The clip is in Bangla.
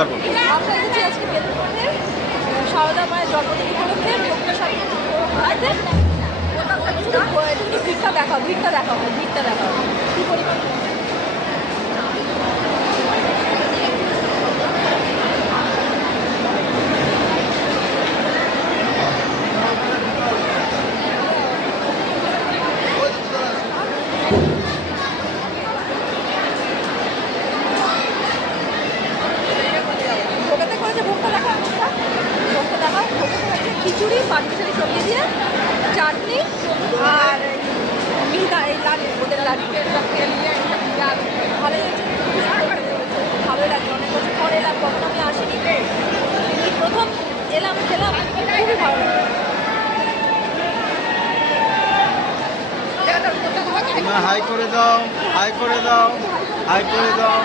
এবার বলো। আমরা এসেছি আজকে বেলুড়মঠে সারদা মায়ের জন্মদিন উপলক্ষে ভিড়টা দেখাও ভিড়টা দেখাও ভিড়টা দেখাও কি পরিমাণ ভোগাতে করেছে ভোগটা দেখাও ভোগটা দেখাও ভোগে করেছে খিচুড়ি পাটিসারি সরিয়ে দিয়ে চাটনি আর মিহিদা এই লাড়ু ওদের লাড়ু ভালোই হয়েছে ভালোই লাগলো অনেক বছর পর এলাম কখন আমি আসিনি এই প্রথম এলাম খেলাম খুবই ভালো হাই করে দাও, হাই করে দাও, হাই করে দাও।